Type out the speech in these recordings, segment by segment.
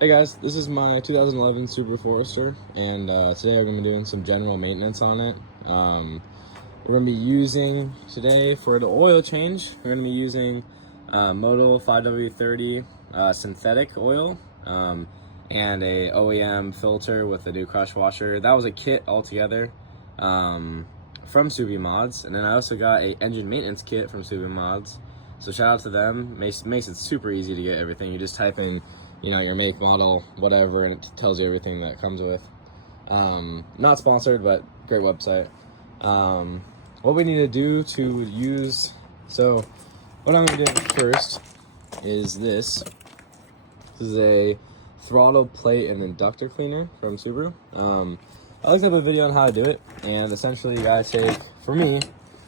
Hey guys, this is my 2011 Subaru Forester, and today I'm going to be doing some general maintenance on it. We're going to be using, today for the oil change, we're going to be using Modal 5W30 synthetic oil and a OEM filter with a new crush washer. That was a kit altogether from Subi Mods, and then I also got a engine maintenance kit from Subi Mods. So shout out to them. Makes it super easy to get everything. You just type in, your make, model, whatever, and it tells you everything that comes with. Not sponsored, but great website. What we need to do to use, so what I'm gonna do first is this. This is a throttle plate and inductor cleaner from Subaru. I looked up a video on how to do it, and essentially you gotta take, for me,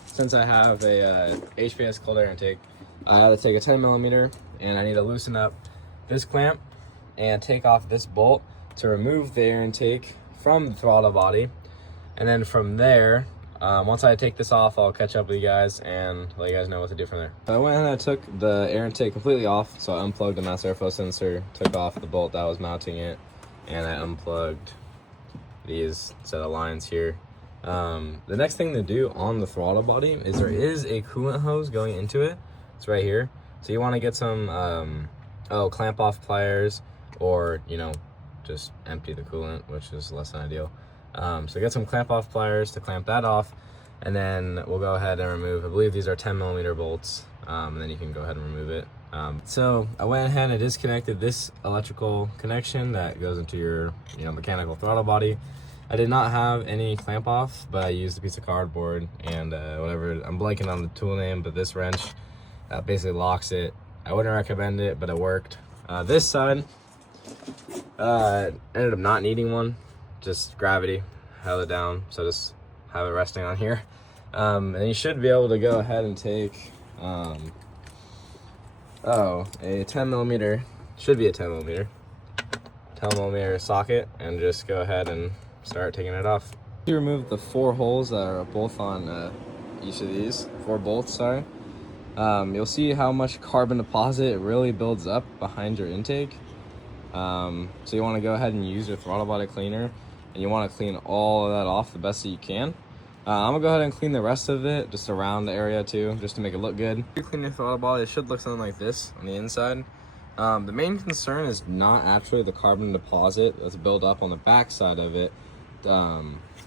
since I have a HPS cold air intake, I have to take a 10 millimeter and I need to loosen up this clamp and take off this bolt to remove the air intake from the throttle body. And then from there, once I take this off, I'll catch up with you guys and let you guys know what to do from there. So I went and I took the air intake completely off. So I unplugged the mass airflow sensor, took off the bolt that was mounting it, and I unplugged these set of lines here. The next thing to do on the throttle body is there is a coolant hose going into it. It's right here. So you want to get some clamp off pliers, or just empty the coolant, which is less than ideal. So get some clamp off pliers to clamp that off, and then we'll go ahead and remove, I believe these are 10 millimeter bolts, and then you can go ahead and remove it. So I went ahead and disconnected this electrical connection that goes into your mechanical throttle body. I did not have any clamp off, but I used a piece of cardboard and whatever, I'm blanking on the tool name, but this wrench basically locks it. I wouldn't recommend it, but it worked. This side ended up not needing one, just gravity held it down, so just have it resting on here. And you should be able to go ahead and take a 10 millimeter, should be a 10 millimeter socket, and just go ahead and start taking it off. You remove the 4 holes that are both on each of these 4 bolts, sorry. You'll see how much carbon deposit really builds up behind your intake. So you want to go ahead and use your throttle body cleaner, and you want to clean all of that off the best that you can. I'm gonna go ahead and clean the rest of it just around the area too, just to make it look good. If you clean your throttle body, it should look something like this on the inside. The main concern is not actually the carbon deposit that's built up on the back side of it.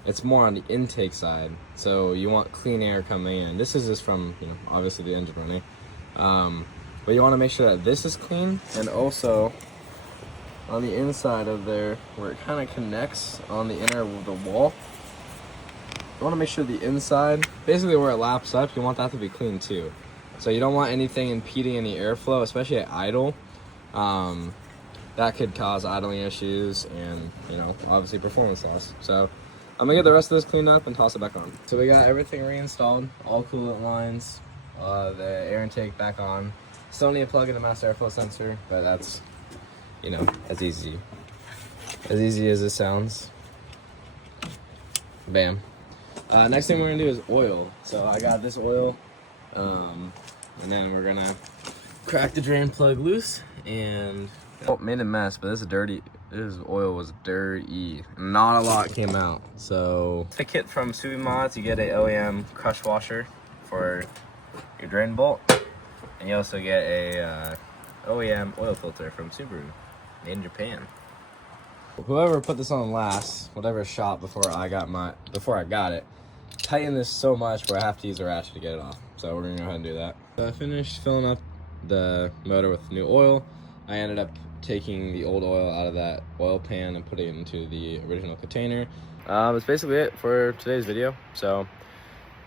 It's more on the intake side, so you want clean air coming in. This is just from obviously the engine running, but you want to make sure that this is clean, and also on the inside of there where it kind of connects on the inner of the wall, you want to make sure the inside, basically where it laps up, you want that to be clean too. So you don't want anything impeding any airflow, especially at idle. That could cause idling issues and obviously performance loss. So I'm gonna get the rest of this cleaned up and toss it back on. So we got everything reinstalled, all coolant lines, the air intake back on. Still need to plug in the mass airflow sensor, but that's as easy as it sounds. Bam. Next thing we're gonna do is oil. So I got this oil, and then we're gonna crack the drain plug loose and made a mess, but this oil was dirty. Not a lot came out. So the kit from Subi Mods, you get a OEM crush washer for your drain bolt, and you also get a OEM oil filter from Subaru, made in Japan. Whoever put this on last, whatever shop before I got it, tightened this so much where I have to use a ratchet to get it off. So we're gonna go ahead and do that. So I finished filling up the motor with new oil. I ended up taking the old oil out of that oil pan and putting it into the original container. That's basically it for today's video. So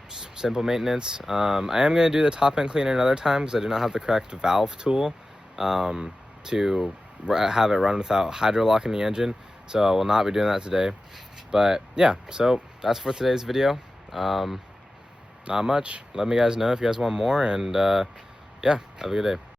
simple maintenance. I am going to do the top end cleaner another time because I do not have the correct valve tool to have it run without hydrolocking the engine. So I will not be doing that today. But yeah, so that's for today's video. Not much. Let me guys know if you guys want more, and yeah, have a good day.